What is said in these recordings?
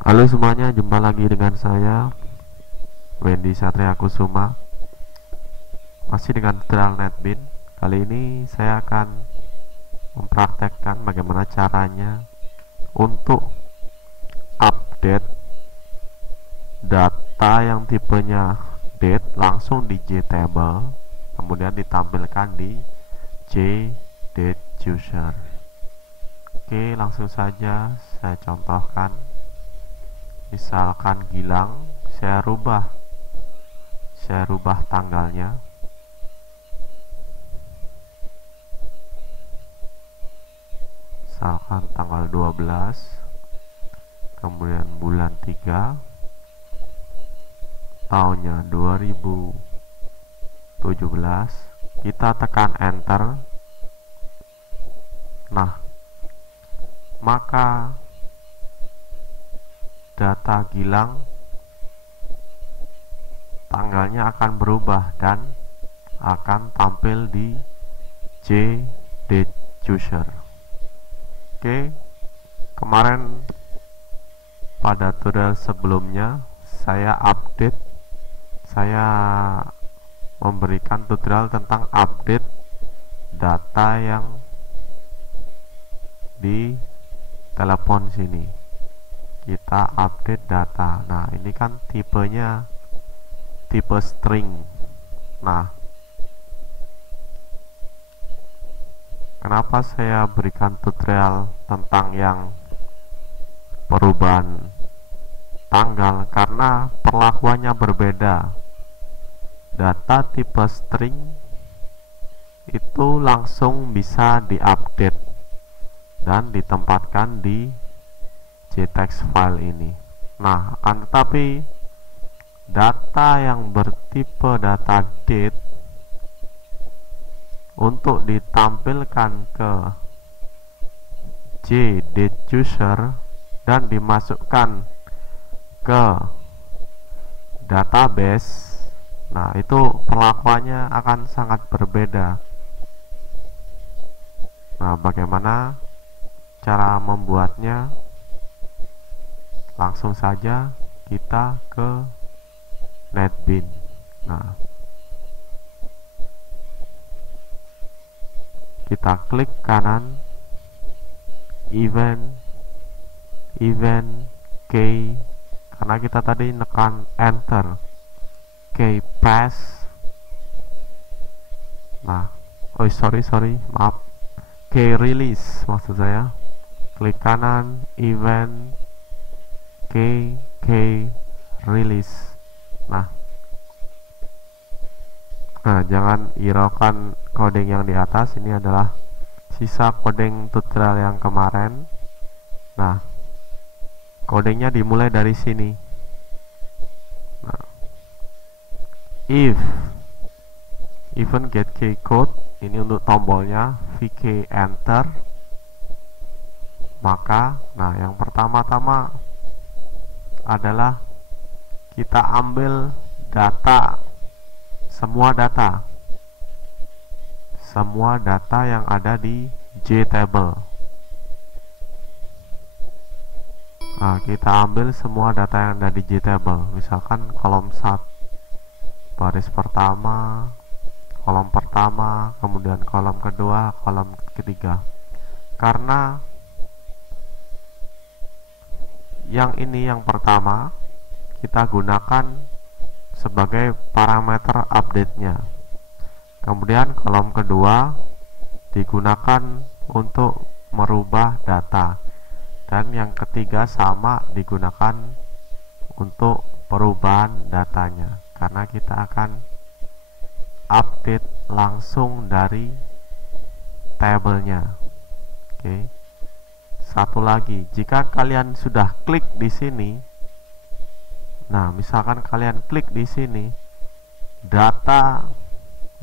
Halo semuanya, jumpa lagi dengan saya Wendy Satria Kusuma, masih dengan tutorial NetBeans. Kali ini saya akan mempraktekkan bagaimana caranya untuk update data yang tipenya date langsung di JTable, kemudian ditampilkan di JDateuser. Oke, langsung saja saya contohkan. Misalkan Gilang, saya rubah tanggalnya. Misalkan tanggal 12, kemudian bulan 3, tahunnya 2017. Kita tekan enter. Nah, maka data Gilang tanggalnya akan berubah dan akan tampil di JDateuser. Oke, kemarin pada tutorial sebelumnya saya memberikan tutorial tentang update data yang di telepon sini. Kita update data. Nah, ini kan tipenya tipe string. Nah, kenapa saya berikan tutorial tentang yang perubahan tanggal? Karena perlakuannya berbeda. Data tipe string itu langsung bisa diupdate dan ditempatkan di JText file ini. Nah, akan tetapi data yang bertipe data date untuk ditampilkan ke JDateuser dan dimasukkan ke database, nah itu perlakuannya akan sangat berbeda. Nah, bagaimana cara membuatnya? Langsung saja kita ke NetBeans. Nah, kita klik kanan, event key, karena kita tadi nekan enter, key pass. Nah, maaf, key release maksud saya. Klik kanan, event key release. Nah, jangan hiraukan coding yang di atas. Ini adalah sisa coding tutorial yang kemarin. Nah, codingnya dimulai dari sini. Nah, if event get key code, ini untuk tombolnya, vk enter. Maka, nah yang pertama-tama adalah kita ambil data, semua data yang ada di JTable. Nah, kita ambil semua data yang ada di JTable. Misalkan kolom 1, baris pertama, kolom pertama, kemudian kolom kedua, kolom ketiga. Karena yang ini yang pertama kita gunakan sebagai parameter update-nya. Kemudian kolom kedua digunakan untuk merubah data, dan yang ketiga sama digunakan untuk perubahan datanya, karena kita akan update langsung dari tabelnya. Oke. Satu lagi, jika kalian sudah klik di sini, nah misalkan kalian klik di sini, data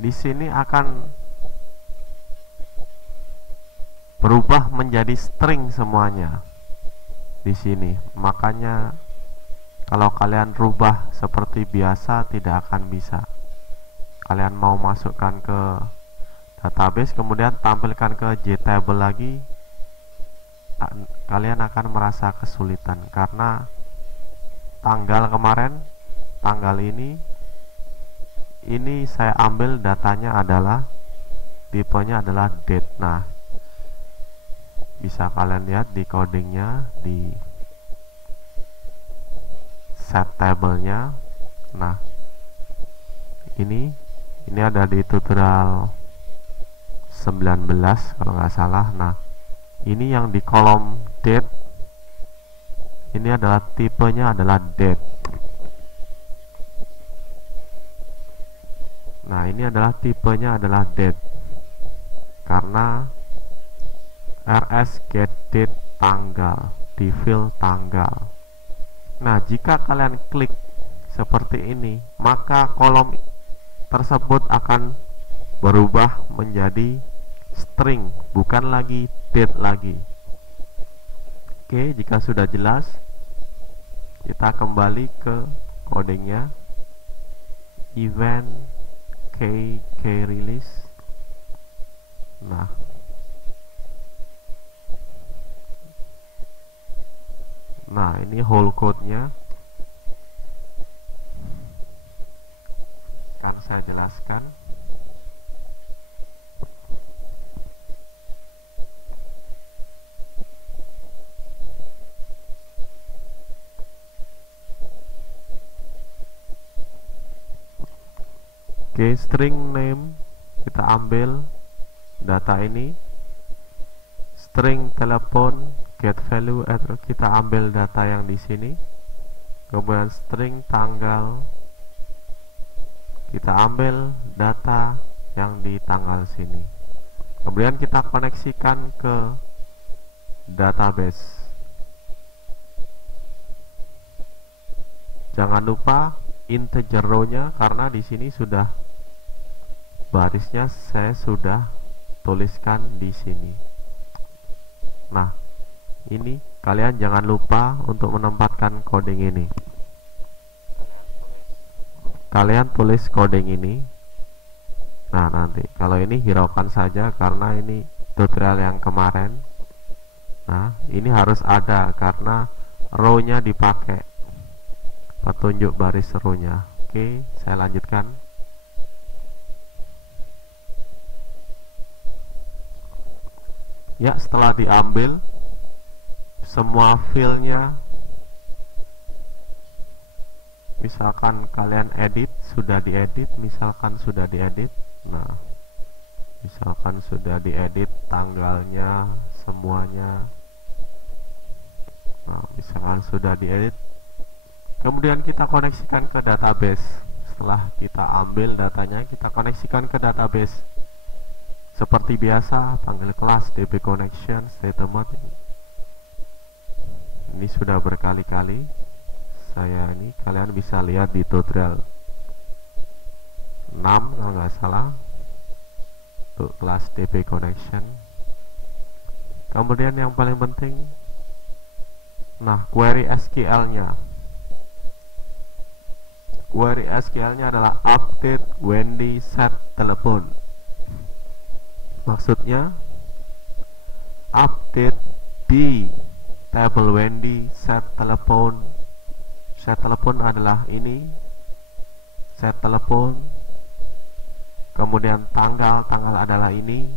di sini akan berubah menjadi string semuanya di sini. Makanya kalau kalian rubah seperti biasa tidak akan bisa. Kalian mau masukkan ke database kemudian tampilkan ke JTable lagi, kalian akan merasa kesulitan karena tanggal kemarin, tanggal ini saya ambil datanya adalah tipenya adalah date. Nah, bisa kalian lihat di codingnya, di set table-nya. Nah, ini ada di tutorial 19 kalau nggak salah. Nah, ini yang di kolom date, ini adalah tipenya adalah date. Nah, ini adalah tipenya adalah date karena rs get date tanggal, di fill tanggal. Nah, jika kalian klik seperti ini, maka kolom tersebut akan berubah menjadi string, bukan lagi date lagi. Oke, jika sudah jelas, kita kembali ke codingnya. Event key release. Nah, ini whole code-nya. Akan saya jelaskan. Oke, string name kita ambil data ini. String telepon get value kita ambil data yang di sini. Kemudian string tanggal kita ambil data yang di tanggal sini. Kemudian kita koneksikan ke database. Jangan lupa integer row-nya karena di sini sudah barisnya saya sudah tuliskan di sini. Nah, ini kalian jangan lupa untuk menempatkan coding ini. Kalian tulis coding ini. Nah, nanti kalau ini hiraukan saja karena ini tutorial yang kemarin. Nah, ini harus ada karena row-nya dipakai, petunjuk baris row-nya. Oke, saya lanjutkan. Ya, setelah diambil semua file-nya, misalkan kalian edit, sudah diedit, misalkan sudah diedit. Nah, misalkan sudah diedit tanggalnya semuanya. Nah, misalkan sudah diedit, kemudian kita koneksikan ke database. Setelah kita ambil datanya, kita koneksikan ke database. Seperti biasa, panggil kelas db connection statement. Ini sudah berkali-kali saya ini, kalian bisa lihat di tutorial 6 kalau nggak salah, untuk kelas db connection. Kemudian yang paling penting, nah, query SQL-nya. Query SQL-nya adalah update Wendy set telepon. Maksudnya update di table Wendy set telepon. Set telepon adalah ini, set telepon. Kemudian tanggal adalah ini.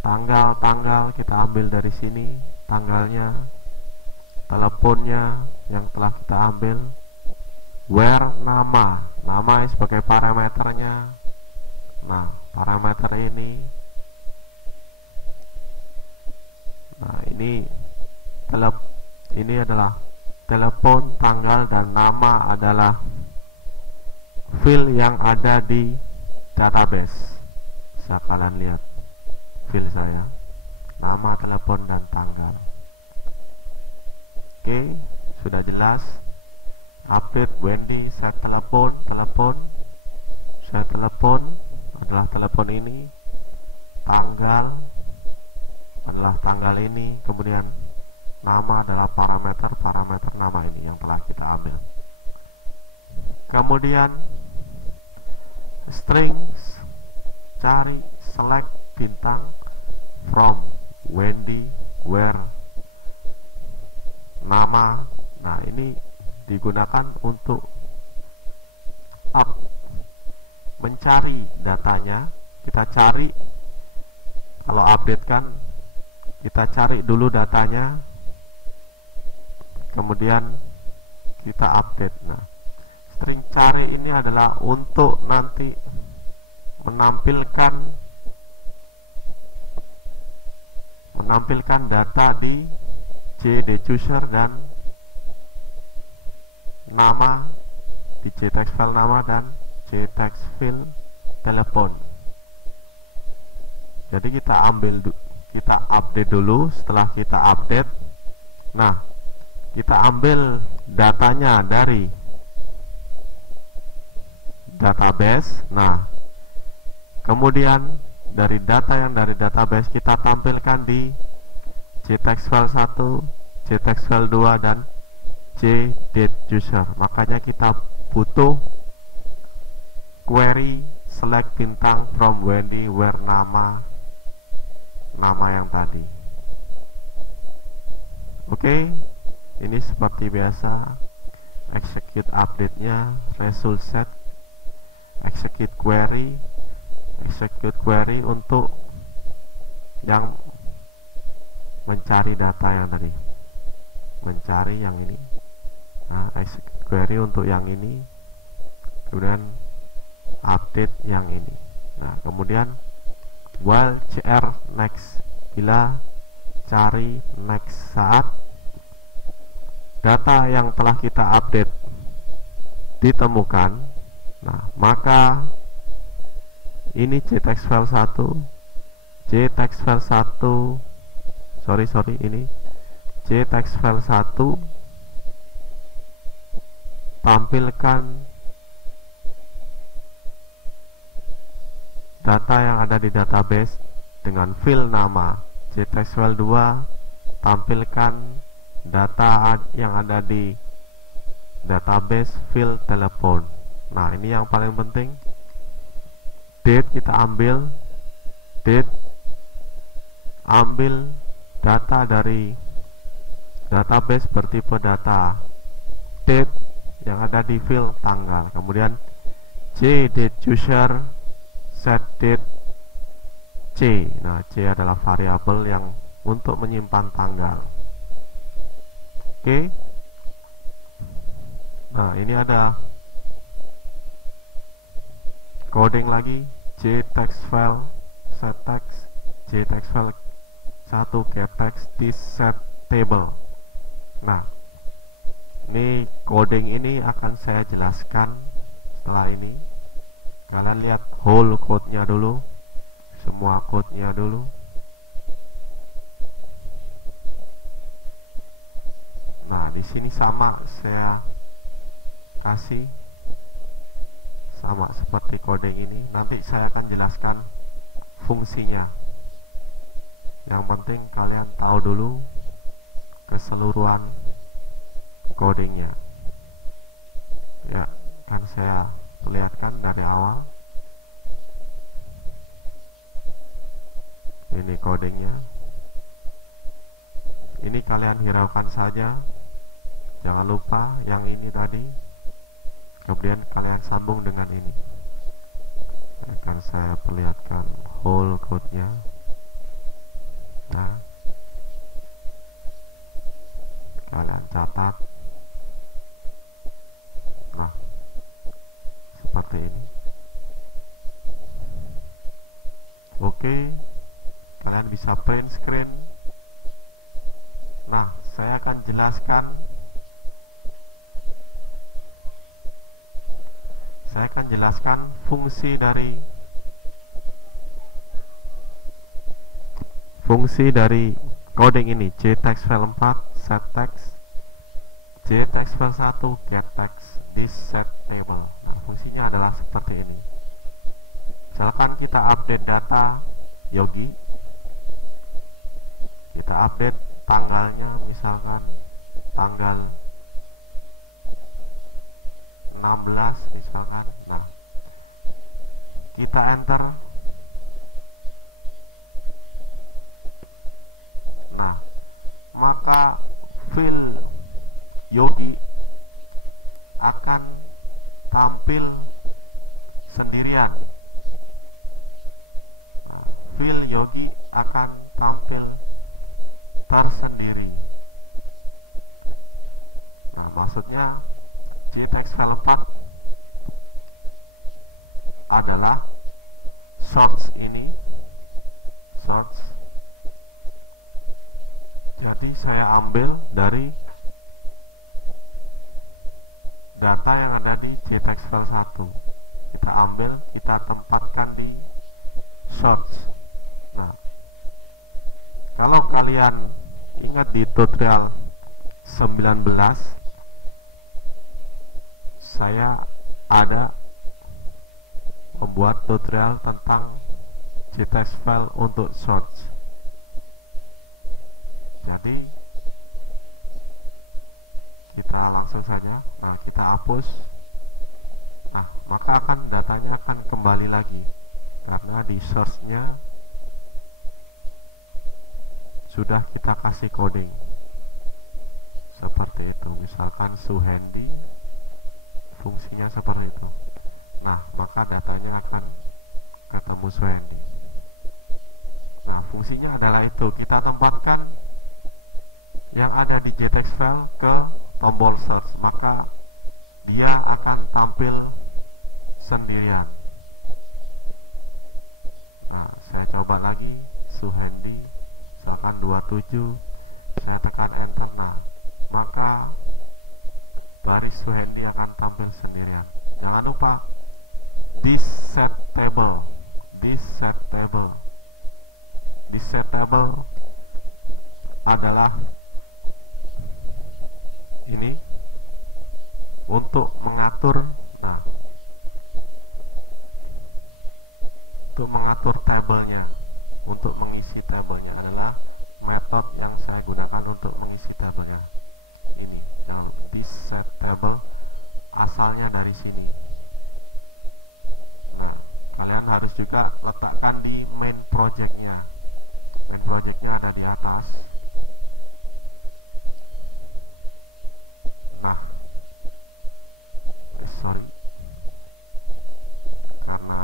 Tanggal kita ambil dari sini, tanggalnya. Teleponnya yang telah kita ambil. Where nama sebagai parameternya. Nah, parameter ini. Nah, ini adalah telepon, tanggal, dan nama adalah field yang ada di database. Bisa kalian lihat field saya, nama, telepon, dan tanggal. Oke, sudah jelas. Update Wendy set telepon. Set telepon adalah telepon ini. Tanggal adalah tanggal ini. Kemudian nama adalah parameter nama ini yang telah kita ambil. Kemudian strings, cari, select bintang from Wendy where nama. Nah, ini digunakan untuk mencari datanya. Kita cari, kalau update kan kita cari dulu datanya, kemudian kita update. Nah, string cari ini adalah untuk nanti menampilkan data di JDuser dan nama di JText file nama dan JText file telepon. Jadi kita update dulu. Setelah kita update, nah, kita ambil datanya dari database. Nah, kemudian dari data yang dari database kita tampilkan di JText file 1, JText file 2 dan JDuser. Makanya kita butuh query select bintang from Wendy where nama yang tadi. Oke, ini seperti biasa, execute update-nya, result set, execute query untuk yang mencari data yang tadi, mencari yang ini. Nah, execute query untuk yang ini, kemudian update yang ini. Nah, kemudian while cr next, bila cari next saat data yang telah kita update ditemukan. Nah, maka ini JText file 1, JText file 1, ini JText file 1 tampilkan data yang ada di database dengan field nama. JText file 2 tampilkan data yang ada di database field telepon. Nah, ini yang paling penting. Date kita ambil data dari database bertipe data date yang ada di field tanggal. Kemudian JDuser set date C. Nah, C adalah variabel yang untuk menyimpan tanggal. Oke. Nah, ini ada coding lagi. JText file set text, JText file 1 get text this set table. Nah, ini coding ini akan saya jelaskan setelah ini. Kalian lihat whole code-nya dulu, semua code-nya dulu. Nah, di sini sama saya kasih sama seperti coding ini. Nanti saya akan jelaskan fungsinya. Yang penting kalian tahu dulu keseluruhan codingnya. Ya, kan saya perlihatkan dari awal. Ini codingnya. Ini kalian hiraukan saja. Jangan lupa yang ini tadi. Kemudian kalian sambung dengan ini. Akan saya perlihatkan whole code-nya. Nah, kalian catat. Nah, seperti ini. Oke, kalian bisa print screen. Nah, saya akan jelaskan fungsi dari coding ini. JText file 4 set text, JText file 1 get text this set table. Nah, fungsinya adalah seperti ini. Misalkan kita update data Yogi, kita update tanggalnya, misalkan tanggal 16 misalkan. Nah, kita enter. Nah, maka field Yogi akan tampil sendirian. File Yogi akan tampil tersendiri. Nah, maksudnya JTextFile file 4 adalah source ini, source. Jadi saya ambil dari data yang ada di JTextFile 1. Kita ambil, kita tempatkan di source. Nah, kalau kalian ingat di tutorial 19, saya ada membuat tutorial tentang JTextFile untuk source. Jadi kita langsung saja, kita hapus. Nah, maka datanya akan kembali lagi karena di source-nya sudah kita kasih coding seperti itu. Misalkan Suhendi, fungsinya seperti itu. Nah, maka datanya akan ketemu Suhendi. Nah, fungsinya adalah itu, kita tempatkan yang ada di JTextFile ke tombol search, maka dia akan tampil sendirian. Nah, saya coba lagi Suhendi, misalkan 27, saya tekan enter. Nah, maka dari Suhendi akan tampil sendirian. Jangan lupa this set table adalah ini untuk mengatur. Nah, untuk mengatur tabelnya, untuk mengisi tabelnya adalah metode yang saya gunakan untuk mengisi tabelnya. Ini, nah, this set table asalnya dari sini. Nah, kalian harus juga letakkan di main projectnya. Main projectnya ada di atas. Nah, sorry, karena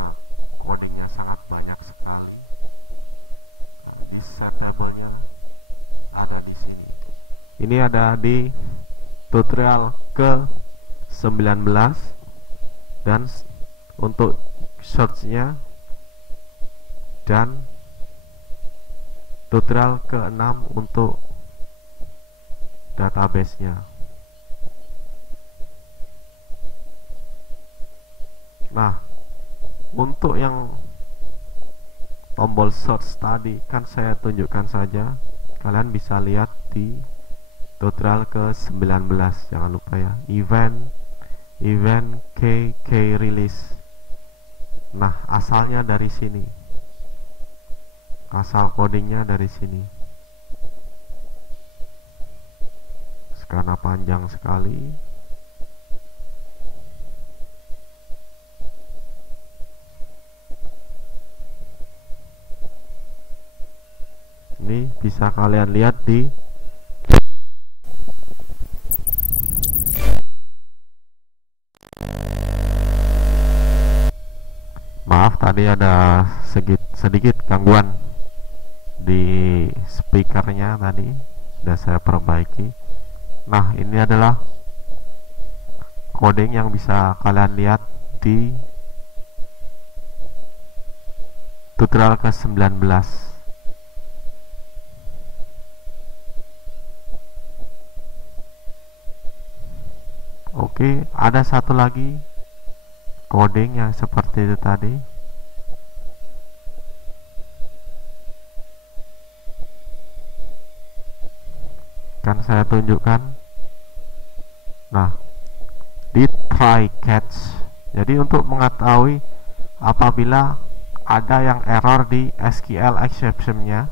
codingnya sangat banyak sekali. This set table-nya ada di sini. Ini ada di tutorial ke-19 dan untuk search-nya, dan tutorial ke-6 untuk database-nya. Nah, untuk yang tombol search tadi kan saya tunjukkan saja, kalian bisa lihat di tutorial ke-19. Jangan lupa ya, event key release. Nah, asalnya dari sini, asal codingnya dari sini. Karena panjang sekali, ini bisa kalian lihat di maaf tadi ada sedikit gangguan di speakernya tadi, sudah saya perbaiki. Nah, ini adalah coding yang bisa kalian lihat di tutorial ke-19. Oke, ada satu lagi coding yang seperti itu tadi. Kan saya tunjukkan. Nah, di try catch. Jadi untuk mengetahui apabila ada yang error di SQL exception-nya,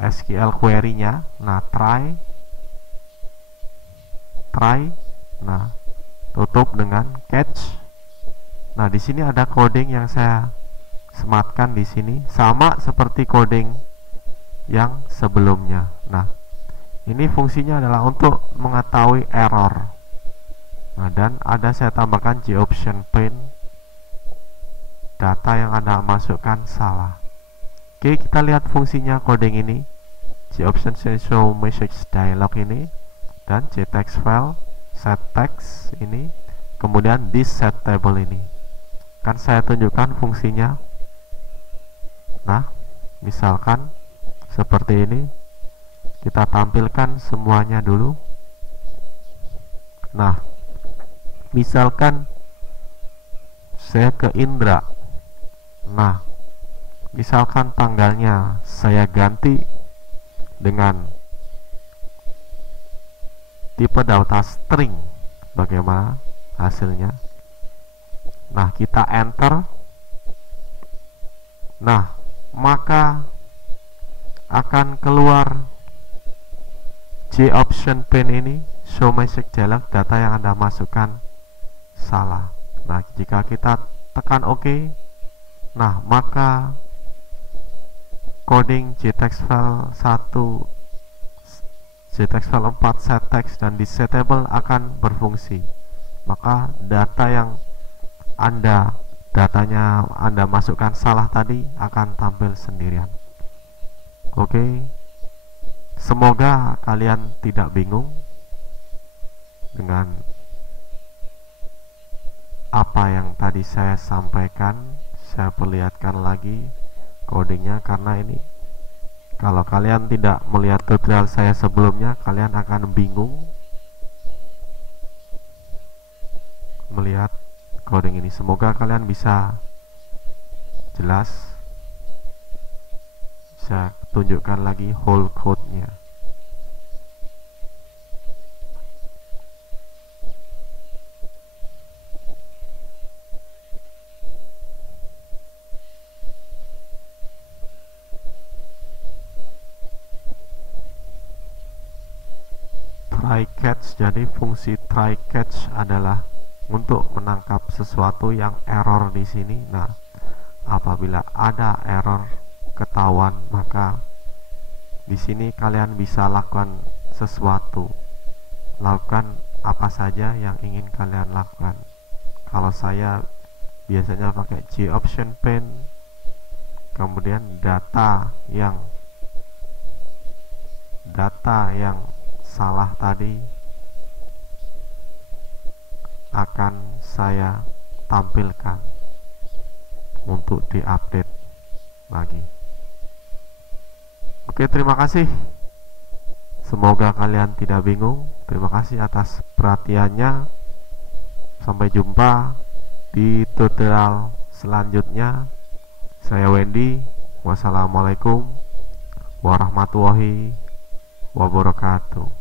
SQL query-nya, nah try, nah tutup dengan catch. Nah, di sini ada coding yang saya sematkan di sini, sama seperti coding yang sebelumnya. Nah, Ini fungsinya adalah untuk mengetahui error. Nah, dan ada saya tambahkan goption pane, data yang Anda masukkan salah. Oke, kita lihat fungsinya coding ini. Goption show message dialog ini, dan gtext file set text ini, kemudian this set table ini. Kan saya tunjukkan fungsinya. Nah, misalkan seperti ini, kita tampilkan semuanya dulu. Nah, misalkan saya ke Indra. Nah, misalkan tanggalnya saya ganti dengan tipe data string, bagaimana hasilnya? Nah, kita enter. Nah, maka akan keluar goption pane ini, show message dialog, data yang Anda masukkan salah. Nah, jika kita tekan OK, nah maka coding gtext file 1, gtext file 4 set text dan disable akan berfungsi. Maka data yang datanya Anda masukkan salah tadi akan tampil sendirian. Oke, semoga kalian tidak bingung dengan apa yang tadi saya sampaikan. Saya perlihatkan lagi codingnya, karena ini kalau kalian tidak melihat tutorial saya sebelumnya, kalian akan bingung melihat coding ini. Semoga kalian bisa jelas. Saya tunjukkan lagi whole code-nya. Try catch, jadi fungsi try catch adalah untuk menangkap sesuatu yang error di sini. Nah, apabila ada error ketahuan, maka di sini kalian bisa lakukan sesuatu. Lakukan apa saja yang ingin kalian lakukan. Kalau saya biasanya pakai goption pane, kemudian data yang salah tadi akan saya tampilkan untuk diupdate lagi. Oke, terima kasih. Semoga kalian tidak bingung. Terima kasih atas perhatiannya. Sampai jumpa di tutorial selanjutnya. Saya Wendy. Wassalamualaikum warahmatullahi wabarakatuh.